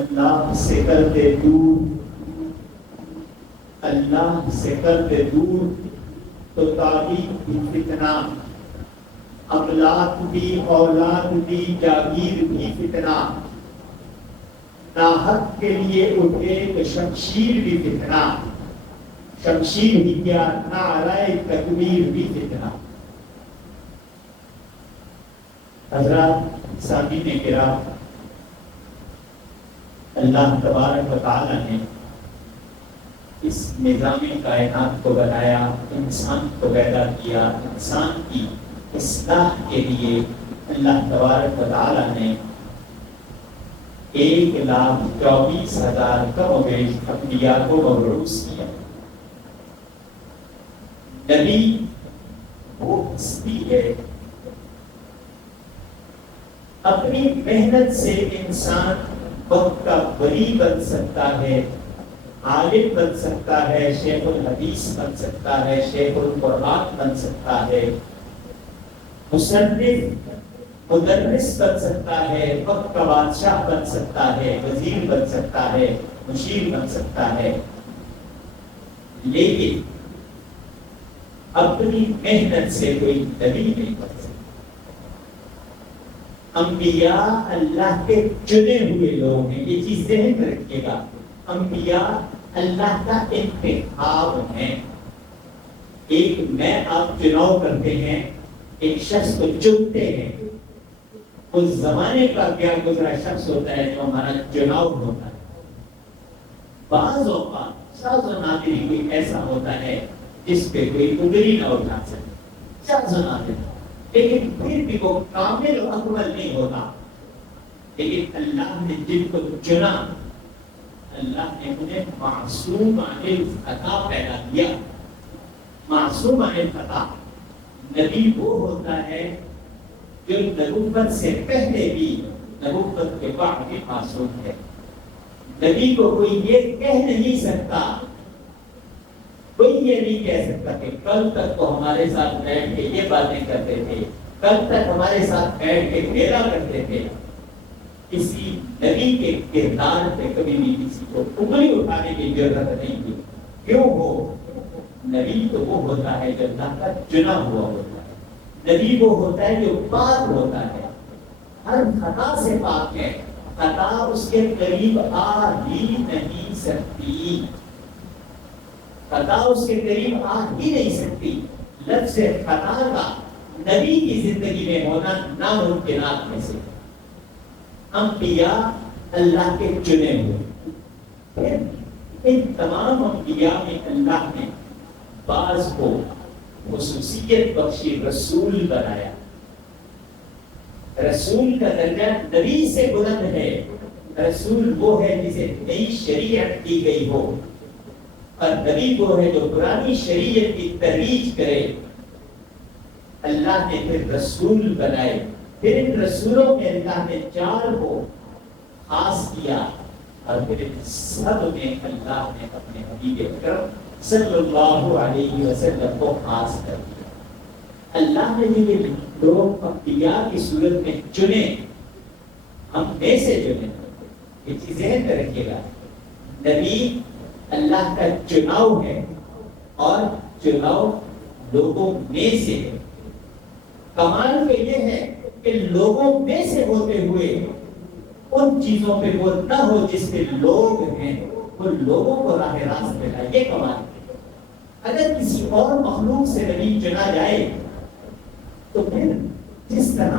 اللہ سے کرتے دور، اللہ سے کرتے دور تو تابعیت بھی فتنہ، املاک بھی اولاد بھی جاگیر بھی فتنہ، ناحق کے لیے اٹھے تو شمشیر بھی فتنہ، شمشیر ہی کیا نعرہ تکبیر بھی فتنہ۔ حضرات سامعین کرام، اللہ تبارک و تعالی نے اس نظام کائنات کو بنایا، انسان کو پیدا کیا، انسان کی اصلاح کے لیے اللہ تبارک و تعالی نے 1,24,000 کم و بیش انبیاء کو مبعوث کیا۔ نبی وہ ہستی ہے، اپنی محنت سے انسان وقت کا ولی بن سکتا ہے، عالم بن سکتا ہے، شیخ الحدیث بن سکتا ہے، شیخ القرآن بن سکتا ہے، مصنف مدرس بن سکتا ہے، وقت کا بادشاہ بن سکتا ہے، وزیر بن سکتا ہے، مشیر بن سکتا ہے، لیکن اپنی محنت سے کوئی نبی نہیں بن سکتا۔ انبیاء اللہ کے چنے ہوئے لوگ ہیں، یہ چیز ذہن میں رکھیے گا۔ انبیاء اللہ کا انتخاب ہیں۔ ایک میں آپ چناؤ کرتے ہیں، ایک شخص کو چنتے ہیں، اس زمانے کا کیا گزرا شخص ہوتا ہے جو ہمارا چناؤ ہوتا ہے۔ بعض اوقات شاذ و نادر کوئی ایسا ہوتا ہے جس پہ کوئی انگلی نہ اٹھا سکے، شاذ و نادر، لیکن پھر بھی وہ کامل و اکمل نہیں ہوتا۔ لیکن اللہ نے جن کو چنا، اللہ نے انہیں معصوم عن الخطا پیدا کیا۔ معصوم عن الخطا، نبی وہ ہوتا ہے جو نبوت سے پہلے بھی، نبوت کے بعد بھی معصوم ہے۔ نبی کو کوئی یہ کہہ نہیں سکتا، کوئی یہ نہیں کہہ سکتا کہ کل تک تو ہمارے ساتھ بیٹھ کے یہ باتیں کرتے تھے، کل تک ہمارے ساتھ بیٹھ کے میلا کرتے تھے۔ کسی نبی کے کردار پہ کبھی بھی کسی کو انگلی اٹھانے کی ضرورت نہیں تھی۔ کیوں ہو؟ نبی تو وہ ہوتا ہے جو اللہ کا چنا ہوا ہوتا ہے۔ نبی وہ ہوتا ہے جو پاک ہوتا ہے، ہر خطا سے پاک ہے، خطا اس کے قریب آ ہی نہیں سکتی، خطا اس کے قریب آ ہی نہیں سکتی۔ لفظ خطا کا نبی کی زندگی میں ہونا ناممکنات میں سے۔ انبیاء اللہ کے چنے ہوئے، پھر ان تمام انبیاء میں اللہ نے بعض کو خصوصیت بخشی، رسول بنایا۔ رسول کا درجہ نبی سے بلند ہے۔ رسول وہ ہے جسے نئی شریعت دی گئی ہو، اور نبی وہ ہے جو پرانی شریعت کی ترویج کرے۔ اللہ نے پھر رسول بنائے، پھر ان رسولوں میں اللہ نے 4 کو خاص کیا، اور پھر سب میں اللہ نے اپنے حبیب اکرم صلی اللہ علیہ وسلم کو خاص کر دیا۔ اللہ نے یہ لوگ انبیاء کی صورت میں چنے، ہم میں سے چنے۔ یہ چیز ذہن میں رکھیے گا، نبی اللہ کا چناؤ ہے، اور چناؤ لوگوں میں سے ہے۔ کمال تو یہ ہے کہ لوگوں میں سے ہوتے ہوئے ان چیزوں پہ وہ نہ ہو جس پہ لوگ ہیں، وہ لوگوں کو راہ راست پہ لائے، یہ کمال ہے۔ اگر کسی اور مخلوق سے نبی چنا جائے تو پھر جس طرح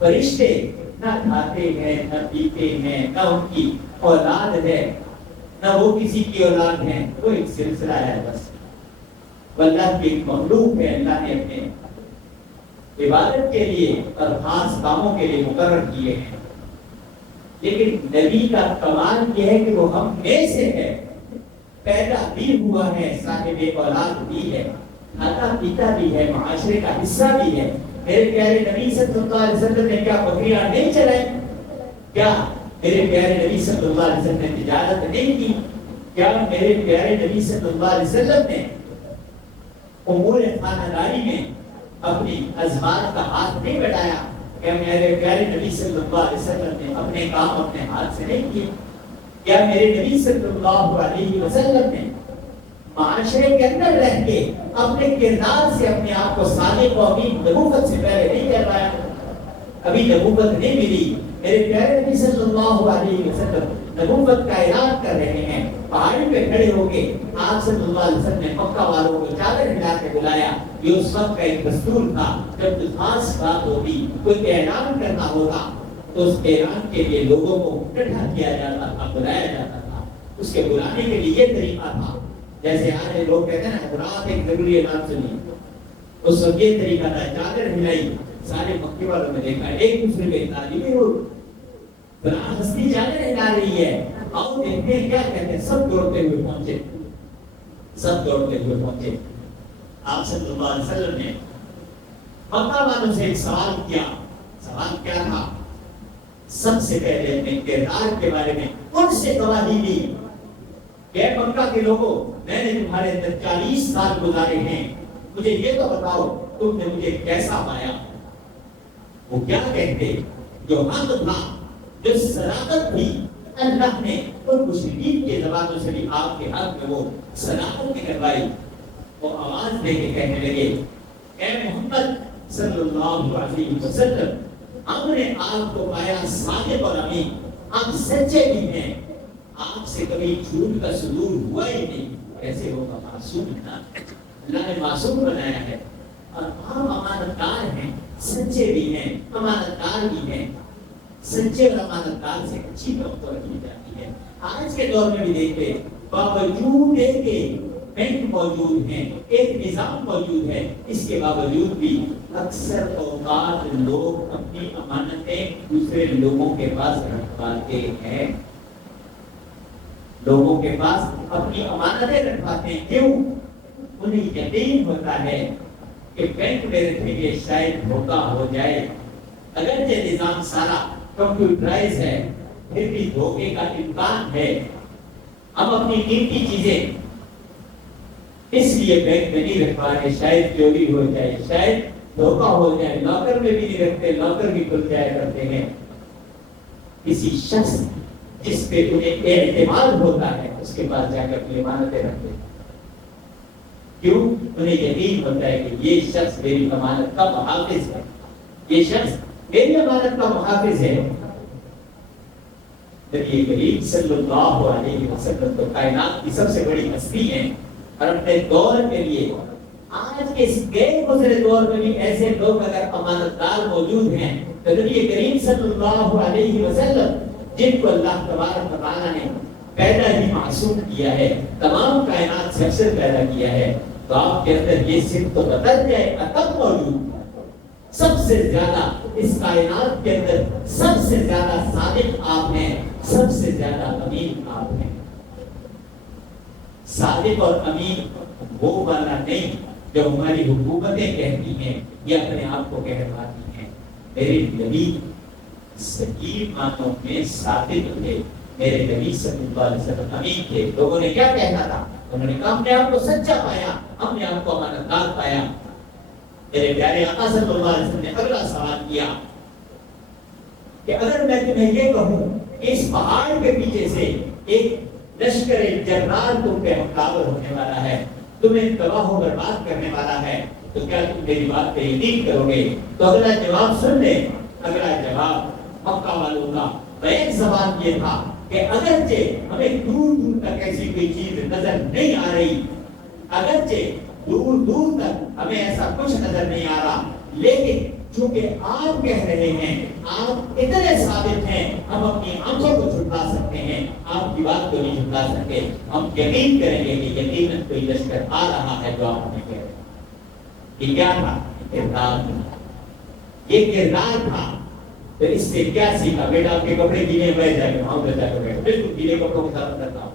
فرشتے نہ کھاتے ہیں، نہ پیتے ہیں، نہ ان کی اولاد ہے، نہ وہ کسی کی اولاد ہے، وہ ایک سلسلہ ہے بس، اللہ کی ایک مخلوق ہے، اللہ نے اپنے عبادت کے لیے اور خاص کاموں کے لیے مقرر کیے ہیں۔ لیکن نبی کا کمال یہ ہے کہ وہ ہم میں سے ہے، پیدا بھی ہوا ہے، صاحب اولاد بھی ہے، کھاتا پیتا بھی ہے، معاشرے کا حصہ بھی ہے۔ میرے پیارے نبی صلی اللہ علیہ وسلم نے کیا بکریاں نہیں چلائیں؟ کیا میرے پیارے نبی صلی اللہ علیہ وسلم نے تجارت نہیں کی؟ کیا میرے پیارے نبی صلی اللہ علیہ وسلم نے امور خانہ داری میں اپنی ازواج کا ہاتھ نہیں بٹایا؟ کہ میرے پیارے نبی صلی اللہ علیہ وسلم نے اپنے کام اپنے ہاتھ سے نہیں کیے؟ کیا میرے نبی صلی اللہ علیہ وسلم نے معاشرے کے اندر رہ کے اپنے کردار سے اپنے آپ کو صادق و امین نبوت سے پہلے نہیں کہلایا؟ ابھی نبوت نہیں ملی. میرے پیارے نبی صلی اللہ علیہ وسلم نبوت کا اعلان کر رہے ہیں. پہاڑی پہ کھڑے ہو کے آپ صلی اللہ علیہ وسلم نے مکہ والوں کو چادر ہلا کے بلایا. یہ اس وقت کا ایک دستور تھا. جب کوئی خاص بات ہوتی، کوئی اعلان کرنا ہوتا، تو اس اعلان کے لیے لوگوں کو اکٹھا کیا جاتا تھا، بلایا جاتا تھا. اس کے بلانے کے لیے یہ طریقہ تھا. جیسے آج لوگ کہتے ہیں نا رات ایک ضروری اعلان سنی، اس وقت یہ طریقہ تھا. چادر ہلائی، سارے مکے والوں نے دیکھا ایک دوسرے کے تعلیمی ہو فلاں ہستی چادر ہلا رہی ہے، آؤ دیکھتے ہیں کیا کہتے ہیں. سب دوڑتے ہوئے پہنچے، سب دوڑتے ہوئے پہنچے. آپ صلی اللہ علیہ وسلم نے مکہ والوں سے ایک سوال کیا. سوال کیا تھا؟ سب سے پہلے اپنے کردار کے بارے میں ان سے گواہی لی کہ مکہ کے لوگوں، میں نے تمہارے اندر 40 سال گزارے ہیں، مجھے یہ تو بتاؤ تم نے مجھے کیسا پایا. وہ کیا کہتے؟ جو حق تھا، جو صداقت تھی، اللہ نے ان مشرکین کے زبانوں سے بھی آپ کے حق میں وہ صداقت نکلوائی. وہ آواز دے کے کہنے لگے، اے محمد صلی اللہ علیہ وسلم، ہم نے آپ کو پایا صادق اور امین، آپ سچے بھی ہیں، آپ سے کبھی جھوٹ کا صدور ہوا ہی نہیں. کیسے ہوگا؟ معصوم تھا، اللہ نے معصوم بنایا ہے. اور آپ امانت دار ہیں، سچے بھی ہیں، امانت دار بھی ہیں. سچے اور امانت دار سے اچھی توقع رکھی جاتی ہے. آج کے دور میں بھی دیکھتے، باوجود کہ بینک موجود ہیں، ایک نظام موجود ہے، اس کے باوجود بھی اکثر اوقات لوگ اپنی امانتیں دوسرے لوگوں کے پاس رکھواتے ہیں. لوگوں کے پاس اپنی امانتیں رکھواتے ہیں. کیوں؟ انہیں یقین ہوتا ہے کہ بینک میں رکھیں گے شاید دھوکہ ہو جائے. اگرچہ نظام سارا کمپیوٹرائز ہے، پھر بھی دھوکے کا امکان ہے. ہم اپنی قیمتی چیزیں اس لیے بینک میں نہیں رکھوا رہے، شاید چوری ہو جائے، شاید دھوکہ ہو جائے. لاکر میں بھی نہیں رکھتے، لاکر بھی کھل جایا کرتے ہیں. کسی شخص جس پہ انہیں اعتماد ہوتا ہے اس کے پاس جا کے اپنی امانتیں رکھتے ہیں. کیوں؟ انہیں یقین ہوتا ہے کہ یہ شخص میری امانت کا محافظ ہے، یہ شخص میری امانت کا محافظ ہے. نبی کریم صلی اللہ علیہ وسلم تو کائنات کی سب سے بڑی ہستی ہیں، اور اپنے دور کے لیے آج کے اس غیر گزرے دور میں بھی ایسے لوگ اگر امانت دار موجود ہیں تو نبی کریم صلی اللہ علیہ وسلم، جن کو اللہ تبارک و تعالیٰ نے پیدا ہی معصوم کیا ہے، تمام کائنات سے افضل پیدا کیا ہے، تو آپ کے اندر یہ صرف تو بدل جائے ادب موجود. سب سے زیادہ اس کائنات کے اندر سب سے زیادہ صادق آپ ہیں، سب سے زیادہ امین آپ ہیں. صادق اور امین وہ والا نہیں جو ہماری حکومتیں کہتی ہیں یا اپنے آپ کو کہلواتی ہیں. میرے نبی صحیح معنوں میں صادق تھے. میرے نبی صلی اللہ علیہ وسلم امین تھے. لوگوں نے کیا کہنا تھا؟ انہوں نے کہا ہم نے آپ کو سچا پایا، ہم نے آپ کو امانت دار پایا. میرے پیارے آقا صلی اللہ علیہ وسلم نے اگلا سوال کیا کہ اگر میں تمہیں یہ کہوں کہ اس پہاڑ کے پیچھے سے ایک لشکر جرار تم پہ حملہ ہونے والا ہے، تمہیں تباہ و برباد کرنے والا ہے، تو کیا تم میری بات پہ یقین کرو گے؟ تو اگلا جواب سن لیں. اگلا جواب مکہ والوں کا بیک زبان یہ تھا کہ اگرچہ ہمیں دور دور تک ایسی کوئی چیز نظر نہیں آ رہی، اگرچہ دور دور تک ہمیں ایسا کچھ نظر نہیں آ رہا، لیکن چونکہ آپ کہہ رہے ہیں، آپ اتنے ثابت ہیں، ہم اپنی آنکھوں کو جھٹلا سکتے ہیں، آپ کی بات کو نہیں جھٹلا سکتے. ہم یقین کریں گے کہ یقیناً کوئی لشکر آ رہا ہے جو آپ ہمیں کہہ رہے ہیں. یہ کیا تھا؟ کردار تھا. یہ کردار تھا. تو اس سے کیا سیکھا؟ بیٹا آپ کے کپڑے گیلے بیٹھ جائیں گے، وہاں پہ جا کے بیٹھو، بالکل گیلے کپڑوں کے ساتھ کرتا ہوں،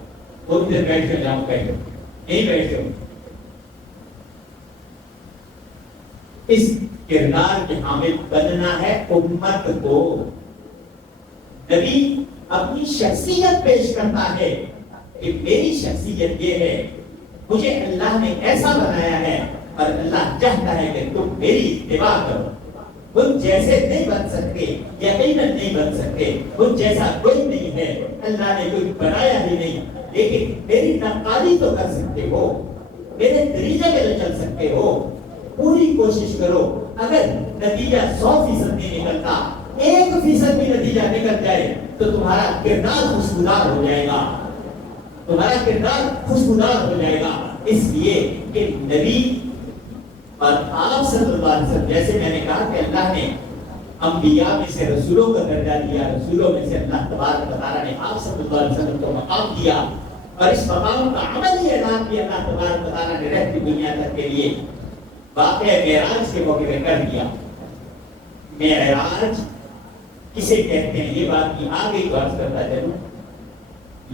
تھوڑی دیر بیٹھ کر جاؤ، بیٹھو نہیں بیٹھے ہو. اس کردار کے حامل بننا ہے امت کو. نبی اپنی شخصیت پیش کرتا ہے کہ میری شخصیت یہ ہے، مجھے اللہ نے ایسا بنایا ہے اور اللہ چاہتا ہے کہ تم میری اتباع کرو. ان جیسے نہیں بن سکتے، یقیناً نہیں بن سکتے، ان جیسا کوئی نہیں ہے، اللہ نے کوئی بنایا ہی نہیں، لیکن میری نقالی تو کر سکتے ہو، میرے طریقے میں تو چل سکتے ہو، پوری کوشش کرو۔ اگر نتیجہ 100% نہیں نکلتا، 1% بھی نتیجہ نکل جائے تو تمہارا کردار خوشبودار ہو جائے گا، تمہارا کردار خوشبودار ہو جائے گا، اس لیے کہ نبی اور آپ صلی اللہ علیہ وسلم، جیسے میں نے کہا کہ اللہ نے انبیاء میں سے رسولوں کا درجہ دیا، رسولوں میں سے اللہ تبارک و تعالیٰ نے آپ صلی اللہ علیہ وسلم کو مقام دیا، اور اس مقام کا عملی اعلان بھی اللہ تبارک و تعالیٰ نے رہتی دنیا تک کے لیے واقعہ معراج کے موقع پہ کر دیا۔ معراج کسے کہتے ہیں، یہ بات کی آگے بات کرتا چلوں۔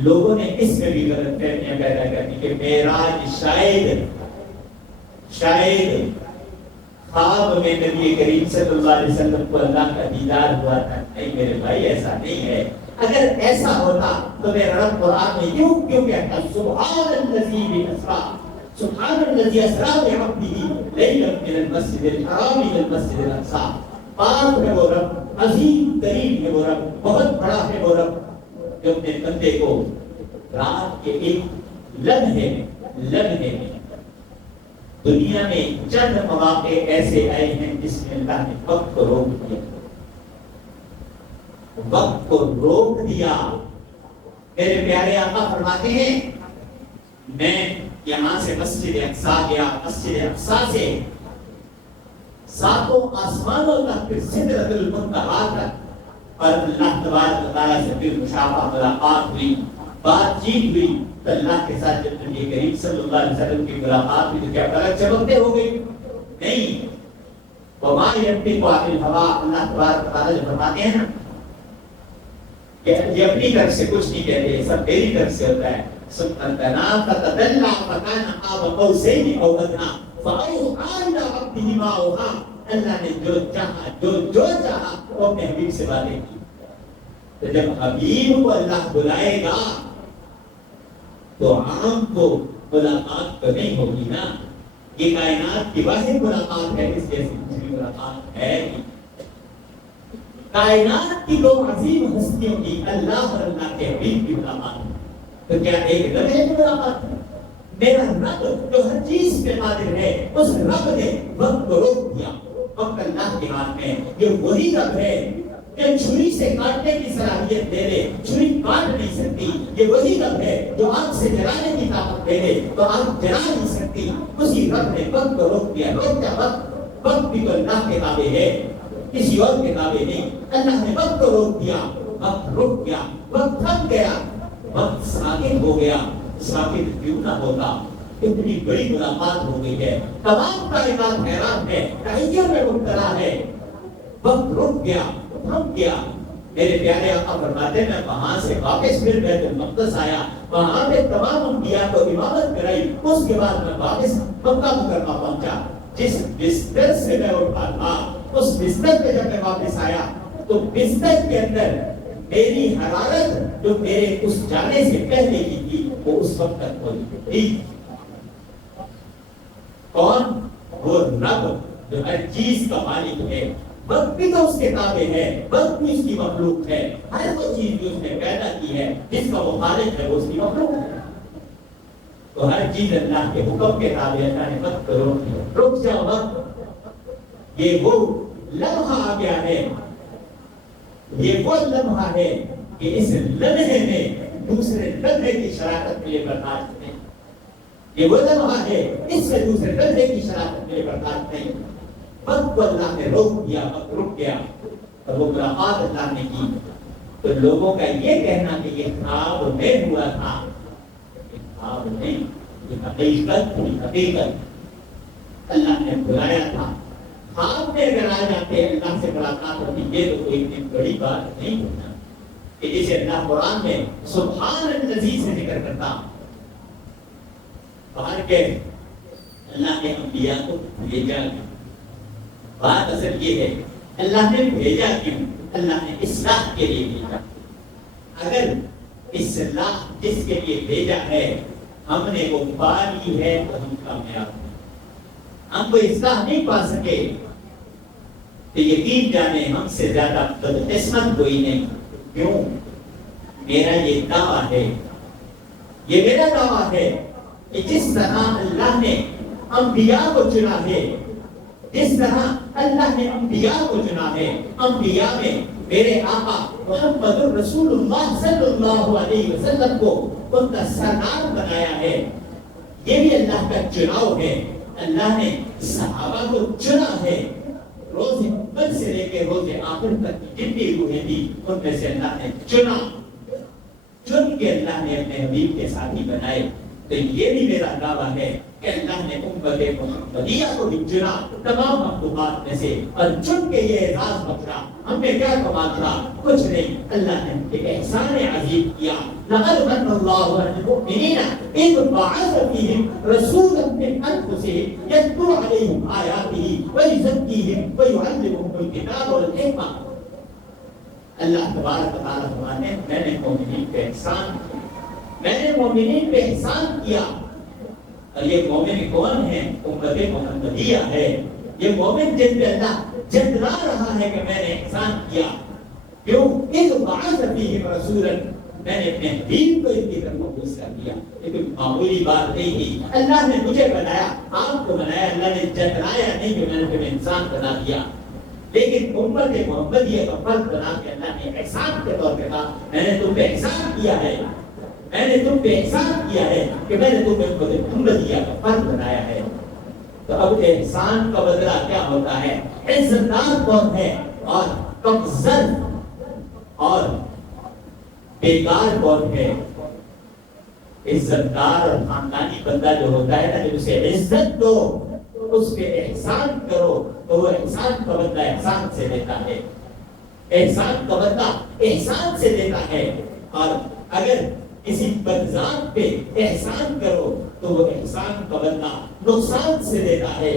لوگوں نے اس میں بھی غلط فہمیاں پیدا کر دی کہ معراج شاید خواب میں نبی کریم صلی اللہ علیہ وسلم کو اللہ کا دیدار ہوا تھا۔ نہیں میرے بھائی، ایسا نہیں ہے۔ اگر ایسا ہوتا تو میرا رب قرآن میں یوں کیوں کہتا سبحان الذی اسریٰ، سبحان الذی اسریٰ بعبدہ لیلا من المسجد الحرام الی المسجد الاقصیٰ۔ پاک ہے وہ رب، عظیم ترین ہے وہ رب، بہت بڑا ہے وہ رب جو اپنے بندے کو رات کے ایک لمحے میں دنیا میں چند مواقع ایسے آئے ہیں جس میں اللہ نے وقت کو روک دیا، وقت کو روک دیا۔ میرے پیارے آقا فرماتے ہیں میں یہاں سے مسجد اقصیٰ گیا، مسجد اقصیٰ سے 7 آسمانوں تک، پھر سدرۃ المنتہا تک، اور اللہ تبارک و تعالیٰ سے پھر مشافہہ ملاقات ہوئی، بات چیت ہوئی۔ تو اللہ کے ساتھ جب نبی کریم صلی اللہ علیہ وسلم کی ملاقات ہوئی تو کیا پلک چمکتے ہو گئی؟ نہیں۔ وما ينطق عن الهوى، اللہ تبارک و تعالیٰ جو فرماتے ہیں نا کہ یہ اپنی طرف سے کچھ نہیں کہتے، سب میری طرف سے ہوتا ہے۔ ثم دنا فتدلى فكان قاب قوسين او ادنى فاوحى الى عبده ما اوحى، اللہ نے جو چاہا وہ اپنے حبیب سے باتیں کی۔ تو جب حبیب کو اللہ بلائے گا تو عام کو ملاقات تو نہیں ہوگی نا، یہ کائنات کی واحد ملاقات ہے، اس جیسی دوسری ملاقات ہے نہیں۔ کائنات کی 2 عظیم ہستیوں کی، اللہ اور اللہ کے حبیب کی ملاقات ہے، تو کیا ایک لمحے کی ملاقات ہے؟ میرا رب جو ہر چیز پہ قادر ہے، اس رب نے وقت کو روک دیا۔ وقت اللہ کے ہاتھ میں، یہ وہی رب ہے کہ چھری سے کاٹنے کی صلاحیت دے دے، چھری کاٹ نہیں سکتی۔ یہ وہی رب ہے جو آگ سے جلانے کی طاقت دے دے تو آگ جلا نہیں سکتی۔ اسی رب نے وقت کو روک دیا۔ روک کیا؟ وقت بھی تو اللہ کے تابع ہے، کسی اور کے تابع نہیں۔ اللہ نے وقت کو روک دیا، وقت رک گیا، وقت تھم گیا، وقت ساکت ہو گیا۔ ساکت کیوں نہ ہوتا؟ اتنی بڑی ملاقات ہو گئی ہے، تمام کائنات حیران ہے، تحیر میں مبتلا ہے۔ وقت رک گیا، تھم گیا۔ میرے پیارے آقا فرماتے ہیں میں وہاں سے واپس پھر بیت المقدس آیا، وہاں پہ تمام انبیاء کو عبادت کرائی، اس کے بعد میں واپس مکہ مکرمہ پہنچا۔ جس بستر سے میں اٹھا تھا اس بستر پہ جب میں واپس آیا تو بستر کے اندر میری حرارت جو میرے اس جانے سے پہلے کی تھی وہ اس وقت تک ہوئی تھی۔ کون؟ وہ رب جو ہر چیز کا مالک ہے۔ وقت بھی تو اس کے تابع ہے، وقت بھی اس کی مخلوق ہے۔ ہر وہ چیز جو اس نے پیدا کی ہے جس کا وہ خالق ہے وہ اس کی مخلوق ہے۔ تو ہر چیز اللہ کے حکم کے تابع، اللہ نے وقت کو روک دیا۔ رک جا وقت، یہ وہ لمحہ آ گیا ہے، یہ وہ لمحہ ہے کہ اس لمحے میں دوسرے لمحے کی شراکت کے لیے برداشت نہیں۔ یہ وہ لمحہ ہے، اس سے دوسرے لمحے کی شراکت کے لیے برداشت نہیں۔ وقت کو اللہ نے روک دیا، وقت رک گیا اور وہ ملاقات اللہ نے کی۔ تو لوگوں کا یہ کہنا کہ یہ خواب میں ہوا تھا، یہ خواب نہیں، یہ حقیقت تھی، حقیقت اللہ نے بلایا تھا۔ خواب میں اگر آ جاتے اللہ سے ملاقات ہوتی، یہ تو کوئی اتنی بڑی بات نہیں ہوتا کہ جسے اللہ قرآن میں سبحان الذی سے ذکر کرتا۔ باہر کے اللہ نے انبیاء کو بھیجا، بات اصل یہ ہے اللہ نے بھیجا کیوں؟ اللہ نے اصلاح کے لیے بھیجا۔ اگر اصلاح جس کے لیے بھیجا ہے ہم نے وہ پا لی ہے تو ہم کامیاب ہیں۔ ہم کو اصلاح نہیں پا سکے تو یقین جانے ہم سے زیادہ بدقسمت کوئی نہیں. کیوں؟ میرا یہ دعویٰ ہے، یہ میرا دعویٰ ہے کہ جس طرح اللہ نے انبیاء کو چنا ہے، جس طرح اللہ نے انبیاء کو چنا ہے، انبیاء میں میرے آقا محمد رسول اللہ صلی اللہ علیہ وسلم کو ان کا سردار بنایا ہے. یہ بھی اللہ کا چناؤ ہے. اللہ نے صحابہ کو چنا ہے. روز اول سے لے کے روز آخر تک جتنی روحیں تھی ان میں سے اللہ نے چنا، چن کے اللہ نے اپنے حبیب کے ساتھی بنائے. تو یہ بھی میرا دعویٰ ہے کہ اللہ نے امت محمدیہ کو بھی چنا تمام مخلوقات میں سے، اور چن کے یہ اعزاز بخشا. ہم نے کیا کما تھا؟ کچھ نہیں. اللہ نے ایک احسان عظیم کیا. لقد من اللہ علی المؤمنین اذ بعث فیہم رسولا من انفسہم یتلو علیہم آیاتہ ویزکیہم ویعلمہم الکتاب والحکمہ. اللہ تبارک و تعالیٰ فرماتے ہیں میں نے مومنین پہ احسان کیا، میں نے مومنین پہ احسان کیا. اور یہ مومن کون ہے؟ امت محمدیہ ہے. یہ مومن جن پہ اللہ جتلا رہا ہے کہ میں نے احسان کیا. کیوں؟ اذ بعث فیہم رسولا، میں نے اپنے حبیب کو ان کی طرف مبعوث کر دیا. یہ کوئی معمولی بات نہیں تھی. اللہ نے مجھے بنایا، آپ کو بنایا. اللہ نے جتلایا نہیں کہ میں نے تمہیں انسان بنا دیا، لیکن امت محمدیہ کا فرد بنا کے اللہ نے احسان کے طور پہ کہا میں نے تم پہ احسان کیا ہے، میں نے تم پہ احسان کیا ہے کہ میں نے تمہیں امت محمدیہ کا فرد بنایا ہے. تو اب احسان کا بدلہ کیا ہوتا ہے؟ عزت دار کون ہے اور کمزر اور بیکار کون ہے؟ عزت دار اور خاندانی بندہ جو ہوتا ہے نا، جب اسے عزت دو، اس پہ احسان کرو، تو وہ احسان کا بدلہ احسان سے دیتا ہے. احسان کا بدلہ احسان سے دیتا ہے. اور اگر کسی بدذات پہ احسان کرو تو وہ احسان کا بدلہ نقصان سے دیتا ہے.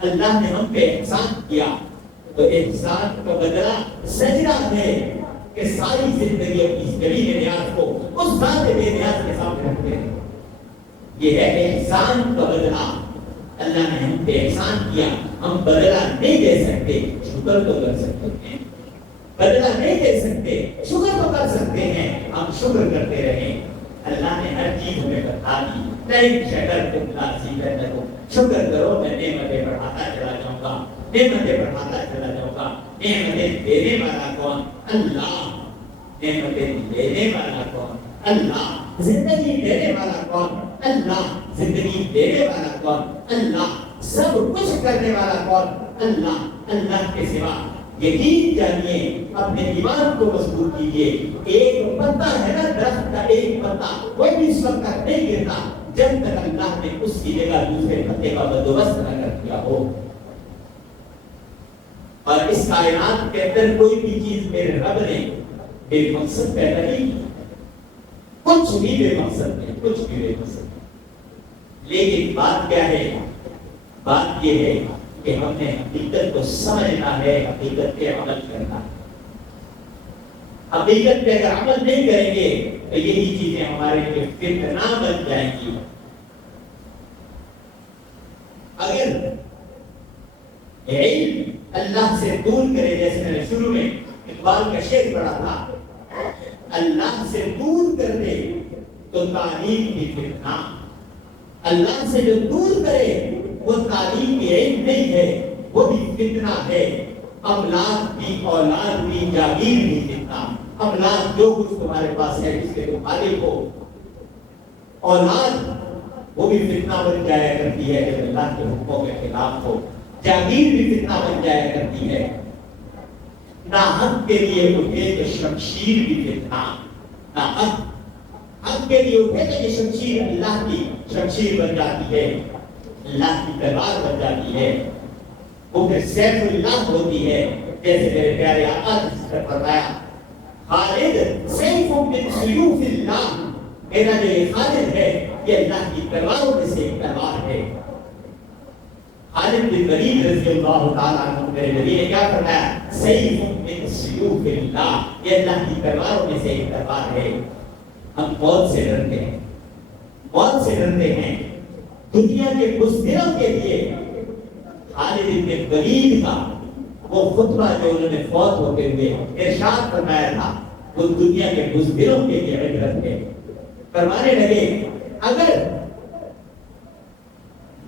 اللہ نے ہم پہ احسان کیا تو احسان کا بدلہ سجدہ ہے کہ ساری زندگی اپنی ذلیل نیاز کو اس ذات بے نیاز کے سامنے رکھتے ہیں. یہ ہے احسان کا بدلہ. اللہ نے ہم پہ احسان کیا، ہم بدلہ نہیں دے سکتے، شکر تو کر سکتے ہیں. بدلہ نہیں دے سکتے، شکر تو کر سکتے ہیں. ہم شکر کرتے رہیں. اللہ نے ہر چیز ہمیں بتا دی. نہیں شکر تم لاسی کرو، شکر کرو. میں نعمتیں بڑھاتا چلا جاؤں گا، نعمتیں بڑھاتا چلا جاؤں گا. نعمتیں دینے والا کون؟ اللہ. نعمتیں دینے والا کون؟ اللہ. زندگی دینے والا کون؟ اللہ. زندگی دینے والا کون؟ اللہ. سب کچھ کرنے والا کون؟ اللہ. اللہ کے سوا یقین جانیے، اپنے ایمان کو مضبوط کیجیے. ایک پتا ہے نا درخت کا، ایک پتا وہ بھی اس وقت تک نہیں گرتا جب تک اللہ نے اس کی جگہ دوسرے پتے کا بندوبست نہ کر دیا ہو. اور اس کائنات کے اندر کوئی بھی چیز میرے رب نے بے مقصد پیدا نہیں کی. کچھ بھی بے مقصد نہیں، کچھ بھی بے مقصد. لیکن بات کیا ہے؟ بات یہ ہے کہ ہم نے حقیقت کو سمجھنا ہے، حقیقت پہ عمل کرنا ہے. حقیقت پہ اگر عمل نہیں کریں گے تو یہی چیزیں ہمارے لیے فتنہ بن جائیں گی. اگر علم اللہ سے دور کرے، جیسے میں نے شروع میں اقبال کا شعر پڑھا تھا، اللہ سے دور کر دے تو تعلیم بھی فتنہ. اللہ سے جو دور کرے وہ تعلیم علم نہیں ہے، وہ بھی فتنہ ہے. اولاد بھی، اولاد بھی، جاگیر بھی فتنہ. اولاد جو کچھ تمہارے پاس ہے جس کے تم مالک ہو، اولاد وہ بھی فتنہ بن جایا کرتی ہے جب اللہ کے حکموں کے خلاف ہو. جاگیر بھی فتنہ بن جایا کرتی ہے. ناحق کے لیے اٹھے تو شمشیر بھی فتنہ. ناحق حق کے لیے اٹھے تو یہ شمشیر اللہ کی شمشیر بن جاتی ہے، اللہ کی تلوار بن جاتی ہے. وہ پھر سیف اللہ ہوتی ہے. جیسے میرے پیارے آقا نے فرمایا، خالد سیف من سیوف اللہ. میرا جو یہ خالد ہے یہ اللہ کی تلواروں میں سے ایک تلوار ہے. خالد بن ولید رضی اللہ تعالیٰ عنہ میرے نبی نے کیا فرمایا؟ سیف من سیوف اللہ. یہ اللہ کی تلواروں میں سے ایک تلوار ہے. ہم موت سے ڈرتے ہیں، موت سے ڈرتے ہیں. دنیا کے بزدلوں کے لیے خالد بن ولید کا وہ خطبہ جو انہوں نے فوت ہوتے ہوئے ارشاد فرمایا تھا وہ دنیا کے بزدلوں کے لیے عبرت ہے. فرمانے لگے اگر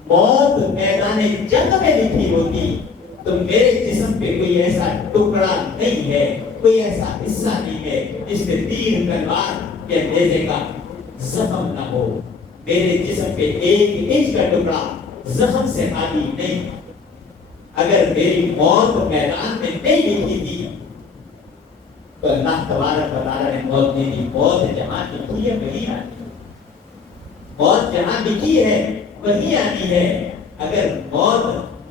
موت میدان جنگ میں لکھی ہوتی تو میرے جسم پہ کوئی ایسا ٹکڑا نہیں ہے, کوئی ایسا حصہ نہیں ہے جس میں تیر تلوار کے نیزے کا زخم نہ ہو. میرے جسم پہ ایک انچ کا ٹکڑا زخم سے خالی نہیں. اگر میری موت میدان میں نہیں لکھی تھی تو اللہ تبارک و تعالیٰ نے موت نہیں دی. موت جہاں لکھی ہے وہی آتی ہے, موت جہاں لکھی ہے وہی آتی ہے. اگر موت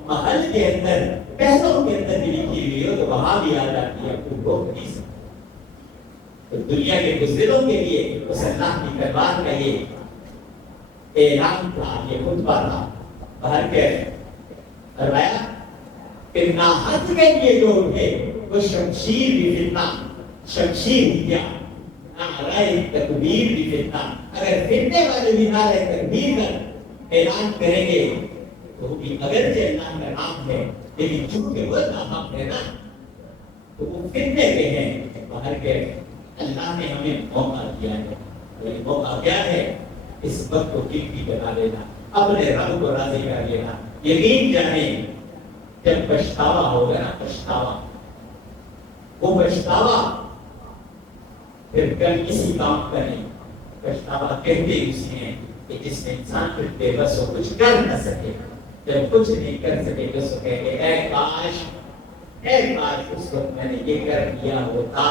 محل کے اندر پہلوں کے اندر بھی لکھی ہوئی ہو تو وہاں بھی آ جاتی ہے, کوئی روک نہیں سکتا. تو دنیا کے بزدلوں کے لیے اس اللہ کی دربار کا یہ اعلان تھا, یہ خطبہ تھا. باہر کے فرمایا کہ ناحق کے لیے جو اٹھے وہ شمشیر بھی فتنہ, شمشیر بھی کیا نعرہ تکبیر بھی فتنہ. اگر فتنے والے بھی نعرہ تکبیر کا اعلان کریں گے تو بھی اگرچہ اللہ کا نام ہے لیکن چونکہ وہ ناحق ہے نا تو وہ فتنے پہ ہیں. باہر کے اللہ نے ہمیں موقع دیا ہے, یہ موقع کیا ہے؟ اس وقت کو قیمتی بنا لینا, اپنے رب کو راضی کر لینا. یقین جانیں جب پچھتاوا ہوگا نا, پچھتاوا, وہ پچھتاوا پھر کل کسی کام کا نہیں. پچھتاوا کہتے اسے ہیں کہ جس میں انسان پھر بے بس ہو, کچھ کر نہ سکے. جب کچھ نہیں کر سکے تو اس کو کہے کہ اے کاش اس وقت میں نے یہ کر دیا ہوتا,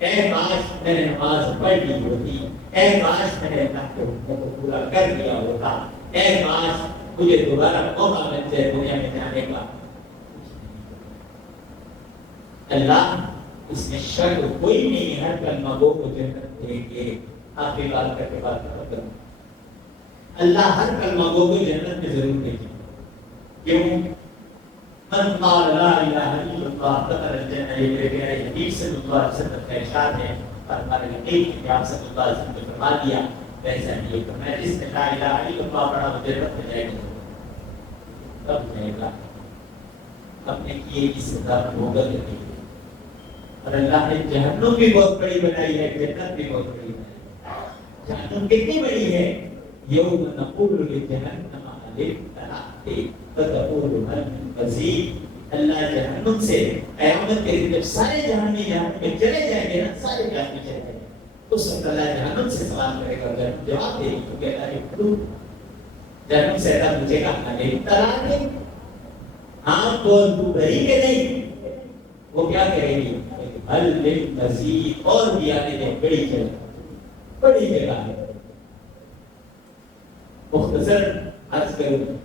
اے کاش میں نے نماز پڑھ لی ہوتی, اے کاش میں نے اللہ کے حکم کو پورا کر دیا ہوتا, اے کاش مجھے دوبارہ موقع مل جائے دنیا میں جانے کا. اللہ اس میں شک کوئی نہیں ہے, ہر کلمہ گو کو جنت دیں گے. آخری بات کر کے بات ختم. اللہ ہر کلمہ گو کو جنت میں ضرور دیں گے. کیوں؟ من قال لا الہ الا اللہ دخل الجنہ. یہ میرے پیارے حبیب صلی اللہ علیہ وسلم کا ارشاد ہے, اور ہمارے نبی کہ آپ صلی اللہ علیہ وسلم نے فرما دیا ویسا نہیں ہے. میں جس نے لا الہ الا اللہ پڑھا وہ جنت میں جائے گا. کب جائے گا؟ اپنے کیے کی سزا بھوگت نہیں. اور اللہ نے جہنم بھی بہت بڑی بنائی ہے, جنت بھی بہت بڑی بنائی ہے. جہنم کتنی بڑی ہے؟ یوم نقول لجہنم ہل امتلأت فتقول هل من مزید. اللہ جہنم سے قیامت کے دن جب سارے جہنمی جہنم میں چلے جائیں گے نا, سارے جہنمی چلے جائیں گے, اس وقت اللہ جہنم سے سوال کرے گا. جہنم جواب دے گی کیونکہ اللہ نے خود جہنم سے اللہ مجھے کہا نہیں امتلأت ہے, ہاں تو بھری کے نہیں. وہ کیا کرے گی؟ ہل من مزید, اور بھی آنے دیں, بڑی جگہ, بڑی جگہ ہے. مختصر عرض کروں,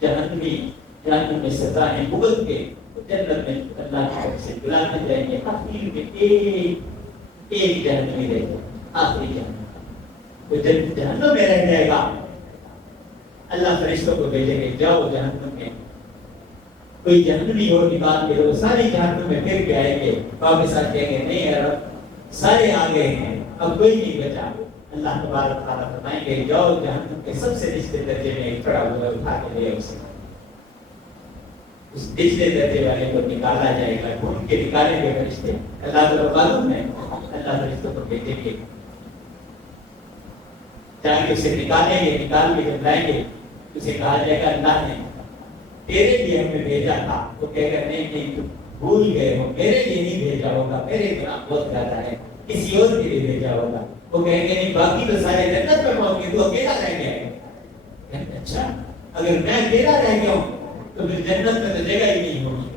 جہنم میں سزا ہے بغض کے, جنت میں اللہ کی طرف سے بلاتے جائیں گے. آخر میں ایک جہنمی رہے گا, آخری جہنم. تو جب جہنم میں رہ جائے گا اللہ فرشتوں کو بھیجیں گے, جاؤ جہنم میں کوئی جہنمی اور نکال کے. وہ سارے جہنم میں پھر کے آئیں گے, واپس آ کہیں گے نہیں یار سارے آ گئے ہیں, اب کوئی نہیں بچا. اللہ تبارک تعالیٰ فرمائیں گے جاؤ جہنم کے سب سے نچلے درجے میں ایک کھڑا ہوا اٹھا کے لے اسے. اس نچلے درجے والے کو نکالا جائے گا, ڈھونڈ کے نکالیں گے فرشتے. اللہ کو معلوم ہے, اللہ فرشتوں کو بھیجیں گے, جا کے اسے نکالیں گے. نکال کے جب لائیں گے اسے کہا جائے گا اللہ نے تیرے لیے ہمیں بھیجا تھا. وہ کہے گا نہیں نہیں بھول گئے ہو, میرے لیے نہیں بھیجا ہوگا, میرے گناہ بہت زیادہ ہے, کسی اور کے لیے بھیجا ہوگا. وہ کہیں گے نہیں باقی تو سارے جنت میں پہنچ گئے, تو اکیلا رہ گیا ہے. اچھا اگر میں اکیلا رہ گیا ہوں تو پھر جنت میں تو جگہ ہی نہیں ہوگی.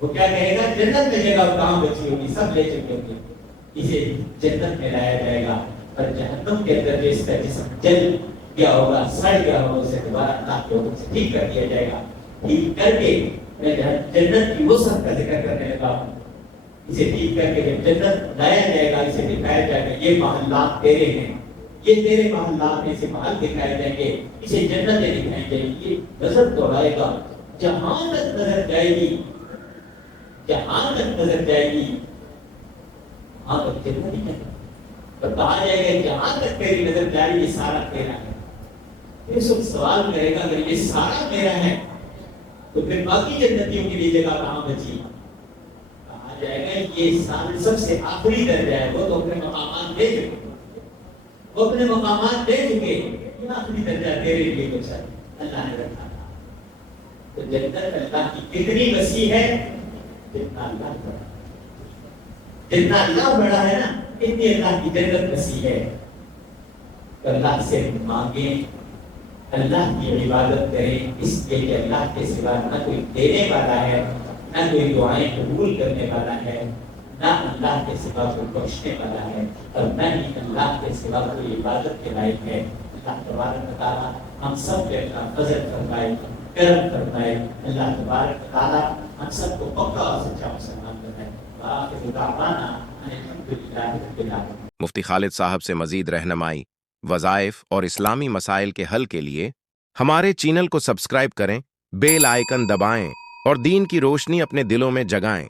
وہ کیا کہے گا جنت میں جگہ کہاں بچی ہوگی, سب لے چکے ہوں گے. اسے جنت میں لایا جائے گا, اور جہنم کے اندر اس کا جسم جل گیا ہوگا, سڑ گیا ہوگا, اسے دوبارہ اللہ کے حکم سے ٹھیک کر دیا جائے گا. ٹھیک کر کے میں جنت کی وسعت کا ذکر کرنے لگا ہوں. اسے ٹھیک کر کے جب جنت لایا جائے گا, اسے دکھایا جائے گا یہ محلات تیرے ہیں, یہ تیرے محلات میں سے محل دکھائے جائیں گے, اسے جنتیں دکھائی جائیں گی. نظر دوڑائے گا, جہاں تک نظر جائے گی, جہاں تک نظر جائے گی وہاں تک جنت نہیں ہے. اور کہا جائے گا جہاں تک تیری نظر جائے یہ سارا تیرا ہے. پھر سب سوال کرے گا اگر یہ سارا میرا ہے تو پھر باقی جنتیوں کے لیے جگہ کہاں بچی؟ کہا جائے گا یہ انسان سب سے آخری درجہ ہے، وہ تو اپنے مقامات دے چکے، وہ اپنے مقامات دے چکے، یہ آخری درجہ تیرے لیے کچھ ہے اللہ نے رکھا تھا۔ تو جنت اللہ کی کتنی وسیع ہے؟ جتنا اللہ بڑا، جتنا اللہ بڑا ہے نا اتنی اللہ کی جنت وسیع ہے۔ تو اللہ سے مانگیں، اللہ کی عبادت کریں، اس لیے کہ اللہ کے سوا نہ کوئی دینے والا ہے، نہ کوئی دعائیں قبول کرنے والا ہے، نہ اللہ کے سوا کوئی بخشنے والا ہے، اور نہ ہی اللہ کے سوا کوئی عبادت کے لائق ہے۔ اللہ تبارک و تعالیٰ ہم سب پہ اپنا فضل فرمائے، کرم فرمائے۔ اللہ تبارک و تعالیٰ ہم سب کو پکا اور سچا مسلمان بنائے۔ وآخر دعوانا ان الحمد للہ رب العالمین۔ مفتی خالد صاحب سے مزید رہنمائی، وظائف اور اسلامی مسائل کے حل کے لیے ہمارے چینل کو سبسکرائب کریں، بیل آئیکن دبائیں اور دین کی روشنی اپنے دلوں میں جگائیں۔